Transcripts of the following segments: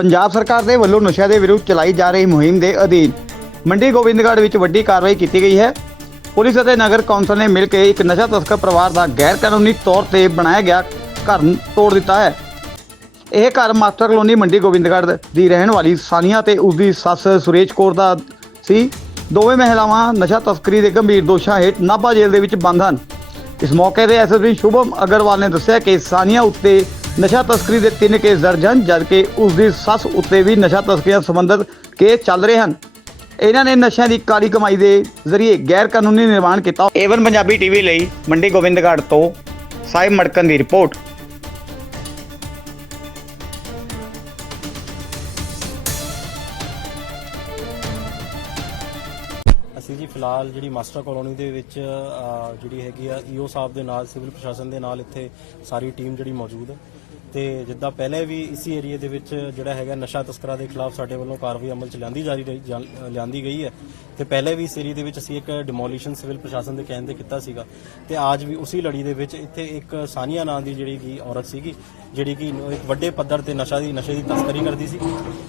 ਪੰਜਾਬ ਸਰਕਾਰ ਦੇ ਵੱਲੋਂ ਨਸ਼ਿਆਂ ਦੇ ਵਿਰੁੱਧ ਚਲਾਈ ਜਾ ਰਹੀ ਮੁਹਿੰਮ ਦੇ ਅਧੀਨ ਮੰਡੀ ਗੋਬਿੰਦਗੜ੍ਹ ਵਿੱਚ ਵੱਡੀ ਕਾਰਵਾਈ ਕੀਤੀ ਗਈ ਹੈ। ਪੁਲਿਸ ਅਤੇ ਨਗਰ ਕੌਂਸਲ ਨੇ ਮਿਲ ਕੇ ਇੱਕ ਨਸ਼ਾ ਤਸਕਰ ਪਰਿਵਾਰ ਦਾ ਗੈਰ ਕਾਨੂੰਨੀ ਤੌਰ ਤੇ ਬਣਾਇਆ ਗਿਆ ਘਰ ਨੂੰ ਤੋੜ ਦਿੱਤਾ ਹੈ। ਇਹ ਘਰ ਮਾਸਟਰ ਕਲੋਨੀ ਮੰਡੀ ਗੋਬਿੰਦਗੜ੍ਹ ਦੀ ਰਹਿਣ ਵਾਲੀ ਸਾਨੀਆ ਤੇ ਉਸ ਦੀ ਸੱਸ ਸੁਰੇਸ਼ ਕੌਰ ਦਾ ਸੀ। ਦੋਵੇਂ ਮਹਿਲਾਵਾਂ ਨਸ਼ਾ ਤਸਕਰੀ ਦੇ ਗੰਭੀਰ ਦੋਸ਼ਾਂ ਹੇਠ ਨਾਭਾ ਜੇਲ੍ਹ ਦੇ ਵਿੱਚ ਬੰਦ ਹਨ। ਇਸ ਮੌਕੇ ਤੇ ਐਸਐਸਪੀ ਸ਼ੁਭਮ ਅਗਰਵਾਲ ਨੇ ਦੱਸਿਆ ਕਿ ਸਾਨੀਆ ਉੱਤੇ ਨਸ਼ਾ ਤਸਕਰੀ ਦੇ ਤਿੰਨ ਕੇਸ ਦਰਜ ਹਨ, ਜਦਕਿ ਉਸ ਦੀ ਸੱਸ ਉੱਤੇ ਵੀ ਨਸ਼ਾ ਤਸਕਰੀਆਂ ਨਾਲ ਸੰਬੰਧਿਤ ਕੇਸ ਚੱਲ ਰਹੇ ਹਨ। ਇਹਨਾਂ ਨੇ ਨਸ਼ਿਆਂ ਦੀ ਕਾਲੀ ਕਮਾਈ ਦੇ ਜ਼ਰੀਏ ਗੈਰ ਕਾਨੂੰਨੀ ਨਿਰਮਾਣ ਕੀਤਾ। ਏਵਨ ਪੰਜਾਬੀ ਟੀਵੀ ਲਈ ਮੰਡੀ ਗੋਬਿੰਦਗੜ੍ਹ ਤੋਂ ਸਾਹਿਬ ਮੜਕਨ ਦੀ ਰਿਪੋਰਟ। ਅਸੀਂ ਜੀ, ਫਿਲਹਾਲ ਜਿਹੜੀ ਮਾਸਟਰ ਕਲੋਨੀ ਦੇ ਵਿੱਚ ਜਿਹੜੀ ਹੈਗੀ ਆ, ਈਓ ਸਾਹਿਬ ਦੇ ਨਾਲ, ਸਿਵਲ ਪ੍ਰਸ਼ਾਸਨ ਦੇ ਨਾਲ ਇੱਥੇ ਸਾਰੀ ਟੀਮ ਜਿਹੜੀ ਮੌਜੂਦ ਹੈ। ਤੇ ਜਿੱਦਾਂ ਪਹਿਲੇ ਵੀ ਇਸੀ ਏਰੀਆ ਦੇ ਵਿੱਚ ਜਿਹੜਾ ਹੈਗਾ ਨਸ਼ਾ ਤਸਕਰਾਂ ਦੇ ਖਿਲਾਫ ਸਾਡੇ ਵੱਲੋਂ ਕਾਰਵਾਈ ਅਮਲ ਚ ਲਿਆਂਦੀ ਜਾ ਰਹੀ ਜਾਂ- ਲਿਆਂਦੀ ਗਈ ਹੈ। ਤੇ ਪਹਿਲੇ ਵੀ ਇਸ ਏਰੀਆ ਦੇ ਵਿੱਚ ਅਸੀਂ ਇੱਕ ਡਿਮੋਲੀਸ਼ਨ ਸਿਵਲ ਪ੍ਰਸ਼ਾਸਨ ਦੇ ਕਹਿਣ ਤੇ ਕੀਤਾ ਸੀਗਾ। ਤੇ ਅੱਜ ਵੀ ਉਸੇ ਲੜੀ ਦੇ ਵਿੱਚ ਇੱਥੇ ਇੱਕ ਸਾਨੀਆ ਨਾਂ ਦੀ ਜਿਹੜੀ ਕਿ ਔਰਤ ਸੀਗੀ, ਜਿਹੜੀ ਕਿ ਇੱਕ ਵੱਡੇ ਪੱਧਰ ਤੇ ਨਸ਼ਾ ਦੀ, ਨਸ਼ੇ ਦੀ ਤਸਕਰੀ ਕਰਦੀ ਸੀ।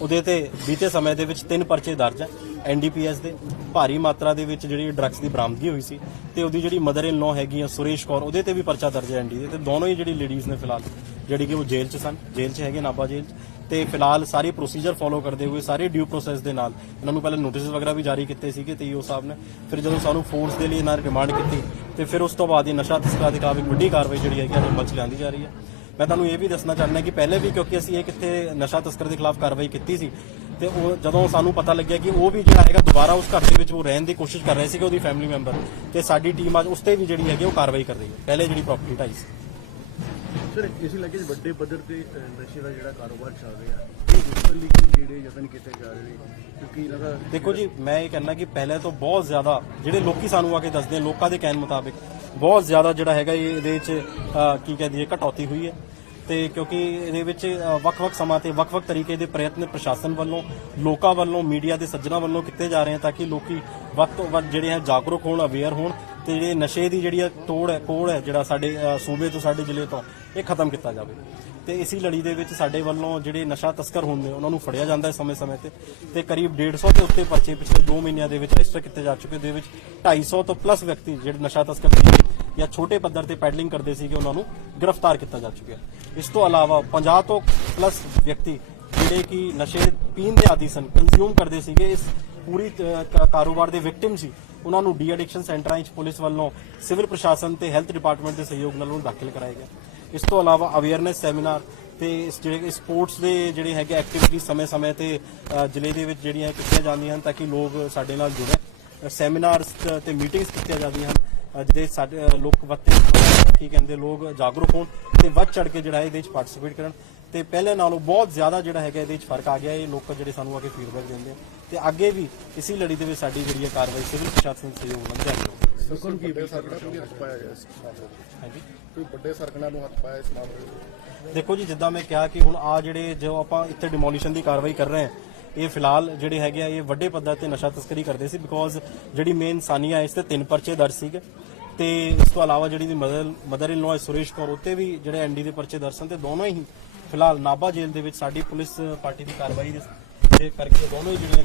ਉਹਦੇ ਤੇ ਬੀਤੇ ਸਮੇਂ ਦੇ ਵਿੱਚ ਤਿੰਨ ਪਰਚੇ ਦਰਜ ਹੈ। ਐਨਡੀਪੀਐਸ ਦੇ ਭਾਰੀ ਮਾਤਰਾ ਦੇ ਵਿੱਚ ਜਿਹੜੀ ਡਰੱਗਸ ਦੀ ਬਰਾਮਦਗੀ ਹੋਈ ਸੀ ਤੇ ਉਹਦੀ ਜਿਹੜੀ ਮਦਰ ਇਨ ਲਾਅ ਹੈਗੀ ਆ ਸੁਰੇਸ਼ ਕੌਰ, ਉਹਦੇ ਤੇ ਵੀ ਪਰਚਾ ਦਰਜ ਹੈ ਐਨਡੀ ਦੇ ਤੇ ਦੋਨੋਂ ਹੀ ਜਿਹੜੀ ਲੇਡੀਜ਼ ਨੇ ਫਿਲਹਾਲ, ਜਿਹੜੀ ਕਿ ਉਹ ਜੇਲ੍ਹ 'ਚ ਸਨ, ਜੇਲ੍ਹ 'ਚ ਹੈਗੇ ਨਾਭਾ ਜੇਲ੍ਹ 'ਚ। ਤੇ ਫਿਲਹਾਲ ਸਾਰੇ ਪ੍ਰੋਸੀਜਰ ਫੋਲੋ ਕਰਦੇ ਹੋਏ, ਸਾਰੇ ਡਿਊ ਪ੍ਰੋਸੈਸ ਦੇ ਨਾਲ, ਇਹਨਾਂ ਨੂੰ ਪਹਿਲਾਂ ਨੋਟਿਸ ਵਗੈਰਾ ਵੀ ਜਾਰੀ ਕੀਤੇ ਸੀਗੇ ਤੇ ਈਓ ਸਾਹਿਬ ਨੇ, ਫਿਰ ਜਦੋਂ ਸਾਨੂੰ ਫੋਰਸ ਦੇ ਲਈ ਇਹਨਾਂ ਨੇ ਰਿਮਾਂਡ ਕੀਤੀ, ਤੇ ਫਿਰ ਉਸ ਤੋਂ ਬਾਅਦ ਇਹ ਨਸ਼ਾ ਤਸਕਰਾਂ ਦੇ ਖਿਲਾਫ ਇੱਕ ਵੱਡੀ ਕਾਰਵਾਈ ਜਿਹੜੀ ਹੈਗੀ ਅੱਜ ਅਮਲ 'ਚ ਲਿਆਂਦੀ ਜਾ ਰਹੀ ਹੈ। ਮੈਂ ਤੁਹਾਨੂੰ ਇਹ ਵੀ ਦੱਸਣਾ ਚਾਹੁੰਦਾ ਕਿ ਪਹਿਲੇ ਵੀ ਕਿਉਂਕਿ ਅਸੀਂ ਇਹ ਕਿੱਥੇ ਨਸ਼ਾ ਤਸਕਰ ਦੇ ਖਿਲਾਫ ਕਾਰਵਾਈ ਕੀਤੀ ਸੀ ਤੇ ਉਹ ਜਦੋਂ ਸਾਨੂੰ ਪਤਾ ਲੱਗਿਆ ਕਿ ਉਹ ਵੀ ਜਿਹੜਾ ਹੈਗਾ ਦੁਬਾਰਾ ਉਸ ਘਰ ਦੇ ਵਿੱਚ ਉਹ ਰਹਿਣ ਦੀ ਕੋਸ਼ਿਸ਼ ਕਰ ਰਹੇ ਸੀਗੇ ਉਹਦੀ ਫੈਮਿਲੀ ਮੈਂਬਰ ਤੇ ਸਾਡੀ ਟੀਮ ਅੱਜ ਉਸ ਤੇ ਵੀ ਜਿਹੜੀ ਹੈਗੀ ਉਹ ਕਾਰਵਾਈ ਕਰ ਰਹੀ ਹੈ। ਪਹਿਲੇ ਜਿਹੜੀ ਪ੍ਰਾਪਰਟੀ ਢਾਈ ਸੀ। ਸਰ ਇਸ 'ਚ ਵੱਡੇ ਪੱਧਰ ਤੇ ਨਸ਼ੇ ਦਾ ਜਿਹੜਾ ਕਾਰੋਬਾਰ ਚੱਲ ਰਿਹਾ ਜਿਹੜੇ ਯਤਨ ਕੀਤੇ ਜਾ ਰਹੇ ਨੇ? ਕਿਉਂਕਿ ਇਹਨਾਂ ਦਾ ਦੇਖੋ ਜੀ ਮੈਂ ਇਹ ਕਹਿੰਦਾ ਕਿ ਪਹਿਲੇ ਤੋਂ ਬਹੁਤ ਜ਼ਿਆਦਾ ਜਿਹੜੇ ਲੋਕੀ ਸਾਨੂੰ ਆ ਕੇ ਦੱਸਦੇ ਲੋਕਾਂ ਦੇ ਕਹਿਣ ਮੁਤਾਬਿਕ ਬਹੁਤ ਜ਼ਿਆਦਾ ਜਿਹੜਾ ਹੈਗਾ ਇਹ ਇਹਦੇ ਵਿੱਚ ਕੀ ਕਹਦੀ ਹੈ ਕਟੌਤੀ ਹੋਈ ਹੈ। ਤੇ ਕਿਉਂਕਿ ਇਹਦੇ ਵਿੱਚ ਵੱਖ-ਵੱਖ ਸਮਾਂ ਤੇ ਵੱਖ-ਵੱਖ ਤਰੀਕੇ ਦੇ ਪ੍ਰਯਤਨ ਪ੍ਰਸ਼ਾਸਨ ਵੱਲੋਂ, ਲੋਕਾਂ ਵੱਲੋਂ, ਮੀਡੀਆ ਦੇ ਸੱਜਣਾ ਵੱਲੋਂ ਕੀਤੇ ਜਾ ਰਹੇ ਹਨ ਤਾਂ ਕਿ ਲੋਕੀ ਵੱਧ ਤੋਂ ਵੱਧ ਜਿਹੜੇ ਹੈ ਜਾਗਰੂਕ ਹੋਣ ਅਵੇਅਰ ਹੋਣ ਤੇ ਜਿਹੜੇ ਨਸ਼ੇ ਦੀ ਜਿਹੜੀ ਹੈ ਤੋੜ ਹੈ ਕੋੜ ਹੈ ਜਿਹੜਾ ਸਾਡੇ ਸੂਬੇ ਤੋਂ, ਸਾਡੇ ਜ਼ਿਲ੍ਹੇ ਤੋਂ, ਇਹ ਖਤਮ ਕੀਤਾ ਜਾਵੇ। ਤੇ ਇਸੀ ਲੜੀ ਦੇ ਵਿੱਚ ਸਾਡੇ ਵੱਲੋਂ ਜਿਹੜੇ ਨਸ਼ਾ ਤਸਕਰ ਹੁੰਦੇ ਉਹਨਾਂ ਨੂੰ ਫੜਿਆ ਜਾਂਦਾ ਹੈ ਸਮੇਂ-ਸਮੇਂ ਤੇ। ਤੇ ਕਰੀਬ 150 ਦੇ ਉੱਤੇ ਪਰਚੇ ਪਿਛਲੇ 2 ਮਹੀਨਿਆਂ ਦੇ ਵਿੱਚ ਰਜਿਸਟਰ ਕੀਤੇ ਜਾ ਚੁੱਕੇ, ਦੇ ਵਿੱਚ 250 ਤੋਂ ਪਲੱਸ ਵਿਅਕਤੀ ਜਿਹੜੇ ਨਸ਼ਾ ਤਸਕਰ ਜਾਂ ਛੋਟੇ ਪੱਧਰ ਤੇ ਪੈਡਲਿੰਗ ਕਰਦੇ ਸੀਗੇ ਉਹਨਾਂ ਨੂੰ, ਗ੍ਰਿਫਤਾਰ ਕੀਤਾ ਜਾ ਚੁੱਕਿਆ। ਇਸ ਤੋਂ ਇਲਾਵਾ 50 ਤੋਂ ਪਲੱਸ ਵਿਅਕਤੀ ਜਿਹੜੇ ਕਿ ਨਸ਼ੇ, ਪੀਣ ਦੇ ਆਦੀ ਸਨ ਕੰਜ਼ਿਊਮ ਕਰਦੇ ਸੀਗੇ। ਇਸ ਪੂਰੀ ਕਾਰੋਬਾਰ ਦੇ ਵਿਕਟਿਮ ਸੀ। ਉਹਨਾਂ ਨੂੰ ਡੀ ਐਡਿਕਸ਼ਨ ਸੈਂਟਰਾਂ ਵਿੱਚ ਪੁਲਿਸ ਵੱਲੋਂ ਸਿਵਲ ਪ੍ਰਸ਼ਾਸਨ ਤੇ ਹੈਲਥ ਡਿਪਾਰਟਮੈਂਟ ਦੇ ਸਹਿਯੋਗ ਨਾਲ ਉਹਨੂੰ ਦਾਖਲ ਕਰਾਇਆ ਗਿਆ। ਇਸ ਤੋਂ ਇਲਾਵਾ ਅਵੇਅਰਨੈਸ ਸੈਮੀਨਾਰ ਤੇ ਇਸ ਜਿਹੜੇ ਸਪੋਰਟਸ ਦੇ ਜਿਹੜੇ ਹੈਗੇ ਐਕਟੀਵਿਟੀ ਸਮੇਂ-ਸਮੇਂ ਤੇ ਜ਼ਿਲ੍ਹੇ ਦੇ ਵਿੱਚ ਜਿਹੜੀਆਂ ਕੀਤੀਆਂ ਜਾਂਦੀਆਂ ਹਨ ਤਾਂ ਕਿ ਲੋਕ ਸਾਡੇ ਨਾਲ ਜੁੜੇ। ਸੈਮੀਨਾਰਸ ਤੇ ਮੀਟਿੰਗਸ ਕੀਤੀਆਂ ਜਾਂਦੀਆਂ ਹਨ। ਅ, ਜਿਹਦੇ ਸਾਡੇ ਲੋਕ ਵੱਤੇ ਕੀ ਕਹਿੰਦੇ ਲੋਕ ਜਾਗਰੂਕ ਹੋਣ ਤੇ ਵੱਧ ਚੜ ਕੇ ਜਿਹੜਾ ਹੈ ਇਹਦੇ ਵਿੱਚ ਪਾਰਟਿਸਿਪੇਟ ਕਰਨ। ਤੇ ਪਹਿਲੇ ਨਾਲੋਂ ਬਹੁਤ ਜ਼ਿਆਦਾ ਜਿਹੜਾ ਹੈਗਾ ਇਹਦੇ ਵਿੱਚ ਫ਼ਰਕ ਆ ਗਿਆ। ਇਹ ਲੋਕ ਜਿਹੜੇ ਸਾਨੂੰ ਆ ਕੇ ਫੀਡਬੈਕ ਦਿੰਦੇ ਤੇ ਅੱਗੇ ਵੀ ਇਸੀ ਲੜੀ ਦੇ ਵਿੱਚ ਸਾਡੀ ਜਿਹੜੀ ਹੈ ਕਾਰਵਾਈ ਸਿਵਲ ਪ੍ਰਸ਼ਾਸਨ ਦੇ ਸਹਿਯੋਗ ਨਾਲ ਜਾਰੀ ਰਹੇਗੀ ਸਰਕਲ ਕੀ ਵੱਡੇ ਸਰਕਲਾਂ ਨੂੰ ਹੱਥ ਪਾਇਆ ਗਿਆ ਇਸ ਮਾਮਲੇ ਹਾਂਜੀ। ਕੋਈ ਵੱਡੇ ਸਰਕਲਾਂ ਨੂੰ ਹੱਥ ਪਾਇਆ ਇਸ ਮਾਮਲੇ ਦੇਖੋ ਜੀ ਜਿੱਦਾਂ ਮੈਂ ਕਿਹਾ ਕਿ ਹੁਣ ਆ ਜਿਹੜੇ ਜੋ ਆਪਾਂ ਇੱਥੇ ਡਿਮੋਲੀਸ਼ਨ ਦੀ ਕਾਰਵਾਈ ਕਰ ਰਹੇ ਹਾਂ ਇਹ ਫਿਲਹਾਲ ਜਿਹੜੇ ਹੈਗੇ ਆ, ਇਹ ਵੱਡੇ ਪੱਧਰ ਤੇ ਨਸ਼ਾ ਤਸਕਰੀ ਕਰਦੇ ਸੀ ਬਿਕੋਜ਼ ਜਿਹੜੀ ਮੇਨ ਸਾਨੀਆ ਇਸ ਤੇ ਤਿੰਨ ਪਰਚੇ ਦਰਜ ਸੀਗੇ। ਤੇ ਇਸ ਤੋਂ ਇਲਾਵਾ ਜਿਹੜੀ ਦੀ mother mother in law Suresh Kaur, ਉੱਤੇ ਵੀ ਜਿਹੜੇ ਐਨਡੀ ਦੇ ਪਰਚੇ ਦਰਜ ਸਨ ਤੇ ਦੋਨੋਂ ਹੀ ਫਿਲਹਾਲ ਨਾਭਾ ਜੇਲ੍ਹ ਦੇ ਵਿੱਚ ਸਾਡੀ ਪੁਲਿਸ ਪਾਰਟੀ ਦੀ ਕਾਰਵਾਈ ਦੇ ਕਰਕੇ ਦੋਨੋਂ ਹੀ ਜਿਹੜੀਆਂ